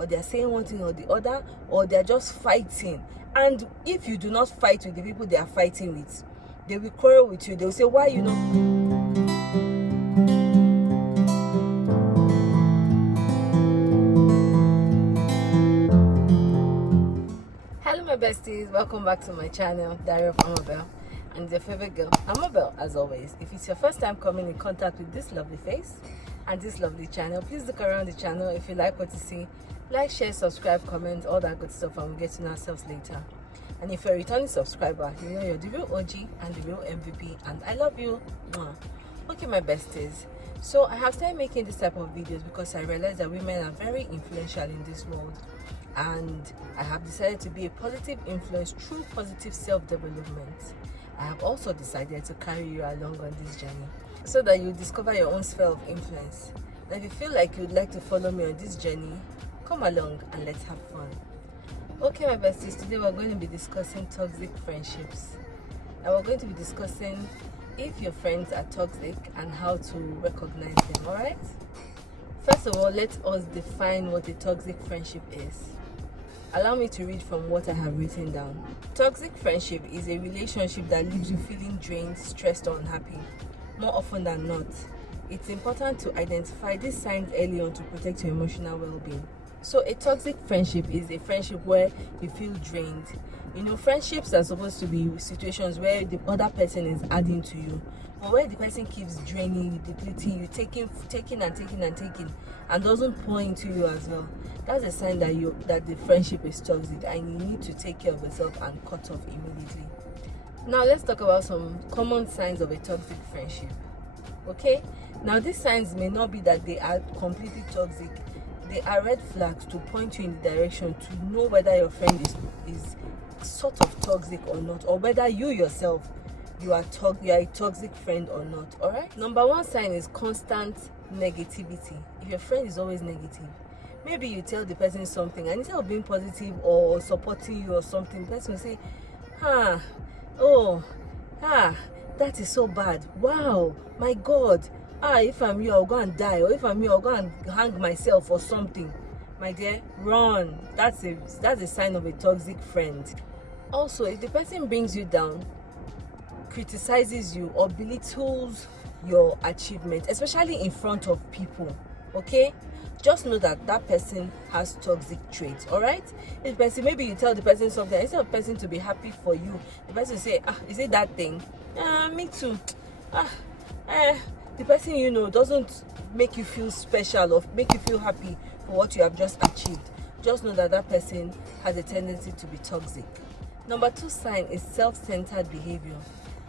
or they're saying one thing or the other, or they're just fighting. And if you do not fight with the people they are fighting with, they will quarrel with you. They'll say, why you not? Hello my besties, welcome back to my channel, Diary of Amabelle, and your favorite girl, Amabelle, as always. If it's your first time coming in contact with this lovely face and this lovely channel, please look around the channel. If you like what you see, like, share, subscribe, comment, all that good stuff, and we'll get to know ourselves later. And if you're a returning subscriber, you know you're the real OG and the real MVP, and I love you. Mwah. Okay my besties, so I have started making this type of videos because I realized that women are very influential in this world, and I have decided to be a positive influence through positive self-development. I have also decided to carry you along on this journey so that you discover your own sphere of influence. And if you feel like you'd like to follow me on this journey, come along and let's have fun. Okay my besties, today we're going to be discussing toxic friendships. Now we're going to be discussing if your friends are toxic and how to recognize them, alright? First of all, let us define what a toxic friendship is. Allow me to read from what I have written down. Toxic friendship is a relationship that leaves you feeling drained, stressed, or unhappy. More often than not, it's important to identify these signs early on to protect your emotional well-being. So a toxic friendship is a friendship where you feel drained. You know, friendships are supposed to be situations where the other person is adding to you, but where the person keeps draining you, depleting you, taking and doesn't pour into you as well. That's a sign that the friendship is toxic, and you need to take care of yourself and cut off immediately. Now let's talk about some common signs of a toxic friendship. Okay, now these signs may not be that they are completely toxic. They are red flags to point you in the direction to know whether your friend is sort of toxic or not, or whether you yourself you are a toxic friend or not. All right, number one sign is constant negativity. If your friend is always negative, maybe you tell the person something, and instead of being positive or supporting you or something, the person will say, that is so bad, wow, my God, if I'm you, I'll go and die, or if I'm you, I'll go and hang myself or something. My dear, run. That's a sign of a toxic friend. Also, if the person brings you down, criticizes you, or belittles your achievement, especially in front of people, okay, just know that that person has toxic traits. All right, if the person, maybe you tell the person something, instead of the person to be happy for you, the person will say, is it that thing? Me too. The person, you know, doesn't make you feel special or make you feel happy for what you have just achieved. Just know that that person has a tendency to be toxic. Number two sign is self-centered behavior.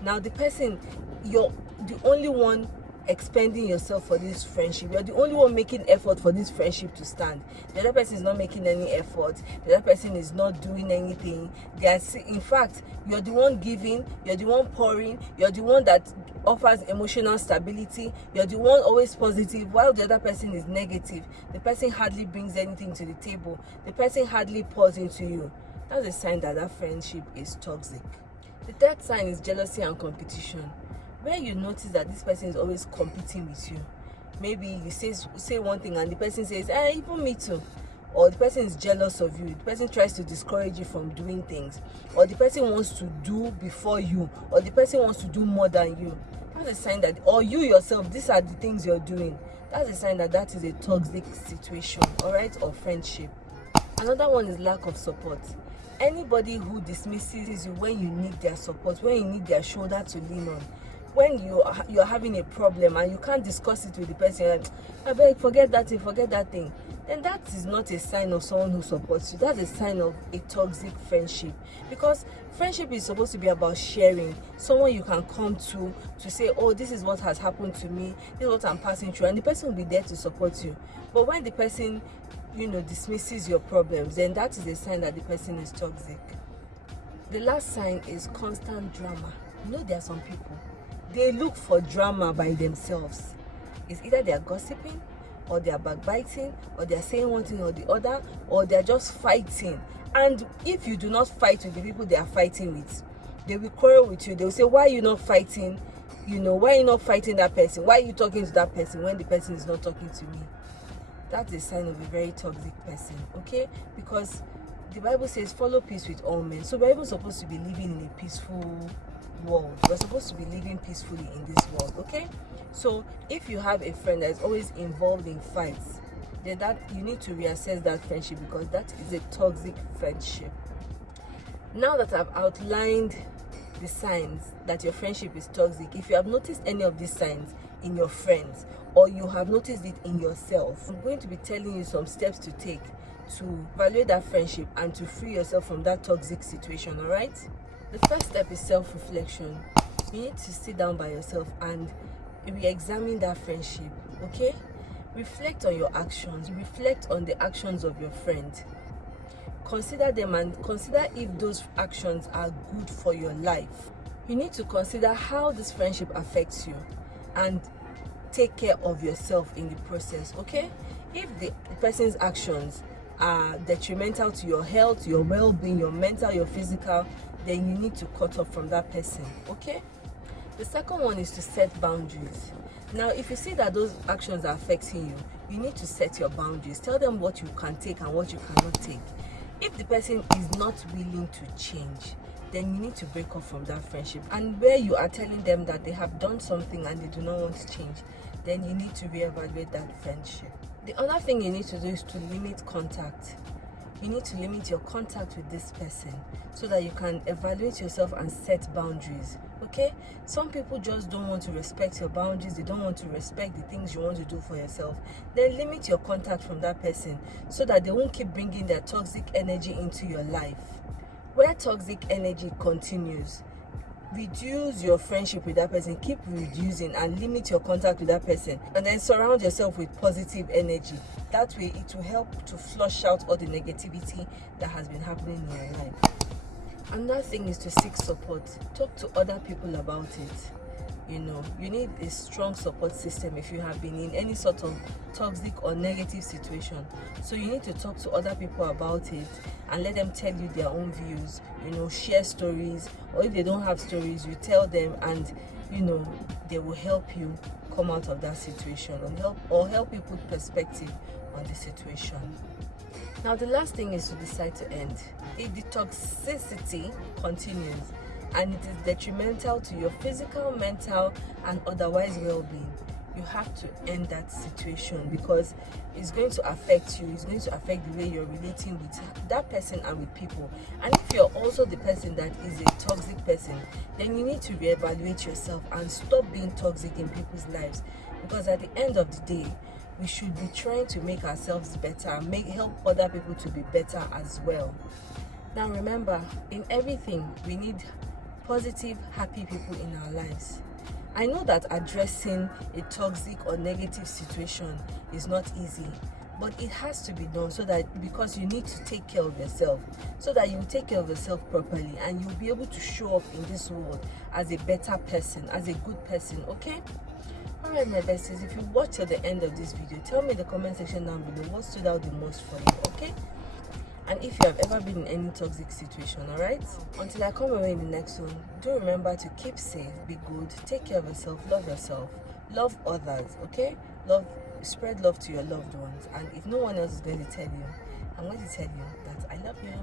Now the person, you're the only one expending yourself for this friendship. You're the only one making effort for this friendship to stand. The other person is not making any effort. The other person is not doing anything. In fact, you're the one giving, you're the one pouring, you're the one that offers emotional stability, you're the one always positive, while the other person is negative. The person hardly brings anything to the table. The person hardly pours into you. That's a sign that that friendship is toxic. The third sign is jealousy and competition, where you notice that this person is always competing with you. Maybe you say one thing and the person says, even me too. Or the person is jealous of you. The person tries to discourage you from doing things. Or the person wants to do before you. Or the person wants to do more than you. That's a sign that, or you yourself, these are the things you're doing. That's a sign that that is a toxic situation, all right, or friendship. Another one is lack of support. Anybody who dismisses you when you need their support, when you need their shoulder to lean on, when you're having a problem and you can't discuss it with the person, like, I beg, forget that thing, then that is not a sign of someone who supports you. That's a sign of a toxic friendship, because friendship is supposed to be about sharing. Someone you can come to say, oh, this is what has happened to me, this is what I'm passing through, and the person will be there to support you. But when the person, you know, dismisses your problems, then that is a sign that the person is toxic. The last sign is constant drama. You know, there are some people, they look for drama by themselves. It's either they are gossiping, or they are backbiting, or they are saying one thing or the other, or they are just fighting. And if you do not fight with the people they are fighting with, they will quarrel with you. They will say, why are you not fighting? You know, why are you not fighting that person? Why are you talking to that person when the person is not talking to me? that's a sign of a very toxic person, okay? Because the Bible says follow peace with all men. So we're even supposed to be living in a peaceful world. We're supposed to be living peacefully in this world, okay? So if you have a friend that is always involved in fights, then that you need to reassess that friendship, because that is a toxic friendship. Now that I've outlined the signs that your friendship is toxic, if you have noticed any of these signs in your friends, or you have noticed it in yourself, I'm going to be telling you some steps to take to evaluate that friendship and to free yourself from that toxic situation. All right, the first step is self-reflection. You need to sit down by yourself and re-examine that friendship, okay? Reflect on your actions, reflect on the actions of your friend, consider them and consider if those actions are good for your life. You need to consider how this friendship affects you and take care of yourself in the process, okay? If the person's actions are detrimental to your health, your well-being, your mental, your physical, then you need to cut off from that person, okay? The second one is to set boundaries. Now, if you see that those actions are affecting you, you need to set your boundaries. Tell them what you can take and what you cannot take. If the person is not willing to change, then you need to break off from that friendship. And where you are telling them that they have done something and they do not want to change, then you need to reevaluate that friendship. The other thing you need to do is to limit contact. You need to limit your contact with this person so that you can evaluate yourself and set boundaries, okay? Some people just don't want to respect your boundaries. They don't want to respect the things you want to do for yourself. Then limit your contact from that person so that they won't keep bringing their toxic energy into your life. Where toxic energy continues, reduce your friendship with that person. Keep reducing and limit your contact with that person, and then surround yourself with positive energy. That way it will help to flush out all the negativity that has been happening in your life. Another thing is to seek support. Talk to other people about it. You know, you need a strong support system if you have been in any sort of toxic or negative situation. So you need to talk to other people about it and let them tell you their own views. You know, share stories, or if they don't have stories, you tell them, and you know, they will help you come out of that situation and help you put perspective on the situation. Now, the last thing is to decide to end. If the toxicity continues and it is detrimental to your physical, mental, and otherwise well-being, you have to end that situation, because it's going to affect you. It's going to affect the way you're relating with that person and with people. And if you're also the person that is a toxic person, then you need to reevaluate yourself and stop being toxic in people's lives, because at the end of the day, we should be trying to make ourselves better and help other people to be better as well. Now remember, in everything, we need positive, happy people in our lives. I know that addressing a toxic or negative situation is not easy, but it has to be done, so that, because you need to take care of yourself, so that you take care of yourself properly and you'll be able to show up in this world as a better person, as a good person, okay? Alright, my besties, if you watch till the end of this video, tell me in the comment section down below what stood out the most for you, okay? And if you have ever been in any toxic situation, alright? Until I come away in the next one, do remember to keep safe, be good, take care of yourself, love others, okay? Spread love to your loved ones. And if no one else is going to tell you, I'm going to tell you that I love you.